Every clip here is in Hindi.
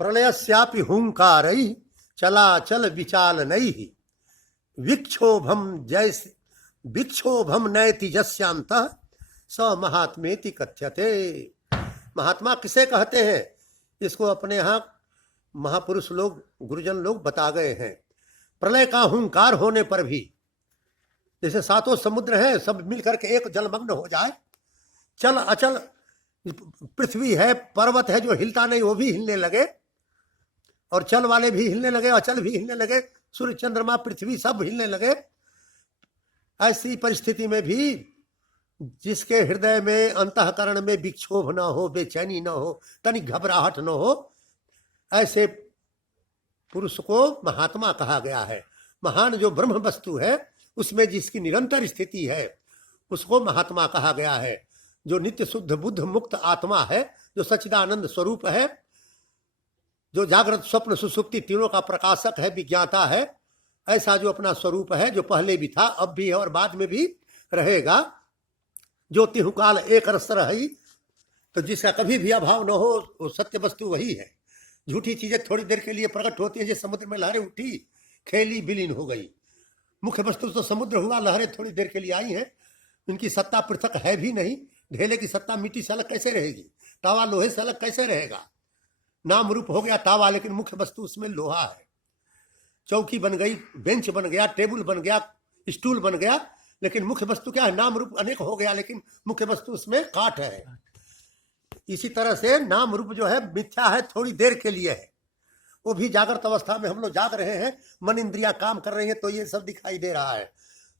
प्रलयस्यापि हुंकारैः चलाचल विचालनैः विक्षोभम नयति यस्यांतः स महात्मेति कथ्यते। महात्मा किसे कहते हैं, इसको अपने यहाँ महापुरुष लोग, गुरुजन लोग बता गए हैं। प्रलय का हुंकार होने पर भी, जैसे सातों समुद्र है, सब मिलकर के एक जलमग्न हो जाए, चल अचल पृथ्वी है, पर्वत है जो हिलता नहीं, वो भी हिलने लगे, और चल वाले भी हिलने लगे, अचल भी हिलने लगे, सूर्य चंद्रमा पृथ्वी सब हिलने लगे। ऐसी परिस्थिति में भी जिसके हृदय में, अंतःकरण में विक्षोभ न हो, बेचैनी न हो, तनिक घबराहट न हो, ऐसे पुरुष को महात्मा कहा गया है। महान जो ब्रह्म वस्तु है, उसमें जिसकी निरंतर स्थिति है, उसको महात्मा कहा गया है। जो नित्य शुद्ध बुद्ध मुक्त आत्मा है, जो सच्चिदानंद स्वरूप है, जो जागृत स्वप्न सुसुप्ति तीनों का प्रकाशक है, विज्ञाता है, ऐसा जो अपना स्वरूप है, जो पहले भी था, अब भी है और बाद में भी रहेगा, जो तिहुकाल एक रस रही, तो जिसका कभी भी अभाव न हो, वो सत्य वस्तु वही है। झूठी चीजें थोड़ी देर के लिए प्रकट होती है, जैसे समुद्र में लहरें उठी, खेली, विलीन हो गई। मुख्य वस्तु तो समुद्र हुआ, लहरें थोड़ी देर के लिए आई हैं, इनकी सत्ता पृथक है भी नहीं। ढेले की सत्ता मिट्टी से अलग कैसे रहेगी, तावा लोहे से अलग कैसे रहेगा। नाम रूप हो गया तावा, लेकिन मुख्य वस्तु उसमें लोहा है। चौकी बन गई, बेंच बन गया, टेबल बन गया, स्टूल बन गया, लेकिन मुख्य वस्तु क्या है, नाम रूप अनेक हो गया, लेकिन मुख्य वस्तु उसमें काठ है। इसी तरह से नाम रूप जो है मिथ्या है, थोड़ी देर के लिए है। वो भी जागृत अवस्था में हम लोग जाग रहे हैं, मन इंद्रिया काम कर रही है, तो ये सब दिखाई दे रहा है।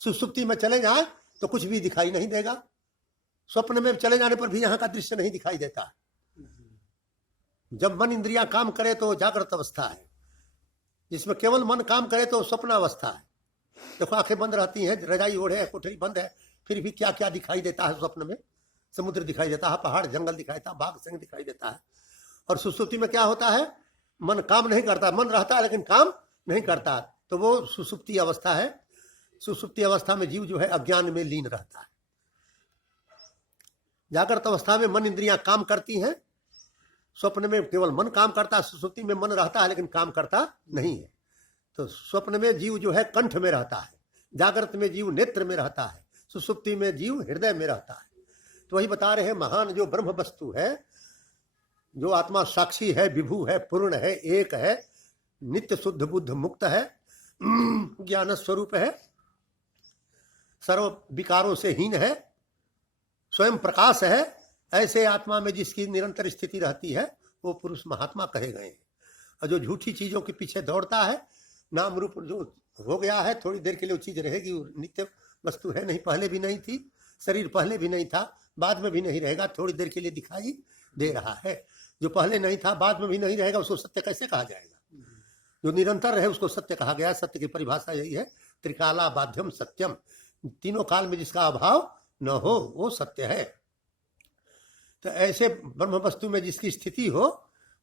सुसुप्ति में चले जाए तो कुछ भी दिखाई नहीं देगा, स्वप्न में चले जाने पर भी यहाँ का दृश्य नहीं दिखाई देता। जब मन इंद्रिया काम करे तो जागृत अवस्था है, जिसमें केवल मन काम करे तो स्वप्न अवस्था है। देखो आंखें बंद रहती हैं, रजाई ओढ़े है, कोठरी बंद है, फिर भी क्या क्या दिखाई देता है स्वप्न में। समुद्र दिखाई देता है, पहाड़ जंगल दिखाई देता है, बाघ सिंह दिखाई देता है। और सुसुप्ति में क्या होता है, मन काम नहीं करता, मन रहता है लेकिन काम नहीं करता, तो वो सुसुप्ति अवस्था है। सुसुप्ति अवस्था में जीव जो है अज्ञान में लीन रहता है। जागृत अवस्था में मन इंद्रियां काम करती हैं, स्वप्न में केवल मन काम करता है, सुसुप्ति में मन रहता है लेकिन काम करता नहीं है। तो स्वप्न में जीव जो है कंठ में रहता है, जागृत में जीव नेत्र में रहता है, सुसुप्ति में जीव हृदय में रहता है। तो वही बता रहे हैं, महान जो ब्रह्म वस्तु है, जो आत्मा साक्षी है, विभू है, पूर्ण है, एक है, नित्य शुद्ध बुद्ध मुक्त है, ज्ञान स्वरूप है, सर्व विकारों से हीन है, स्वयं प्रकाश है, ऐसे आत्मा में जिसकी निरंतर स्थिति रहती है, वो पुरुष महात्मा कहे गए हैं। और जो झूठी चीजों के पीछे दौड़ता है, नाम रूप जो हो गया है, थोड़ी देर के लिए वो चीज रहेगी, नित्य वस्तु है नहीं, पहले भी नहीं थी, शरीर पहले भी नहीं था, बाद में भी नहीं रहेगा, थोड़ी देर के लिए दिखाई दे रहा है। जो पहले नहीं था, बाद में भी नहीं रहेगा, उसको सत्य कैसे कहा जाएगा। जो निरंतर रहे उसको सत्य कहा गया। सत्य की परिभाषा यही है, त्रिकाला बाध्यम सत्यम, तीनों काल में जिसका अभाव न हो वो सत्य है। तो ऐसे ब्रह्म वस्तु में जिसकी स्थिति हो,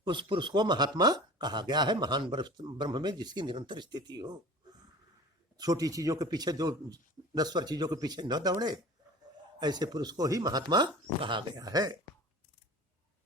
उस पुरुष को महात्मा कहा गया है। महान ब्रह्म में जिसकी निरंतर स्थिति हो, छोटी चीजों के पीछे, जो नश्वर चीजों के पीछे न दौड़े, ऐसे पुरुष को ही महात्मा कहा गया है।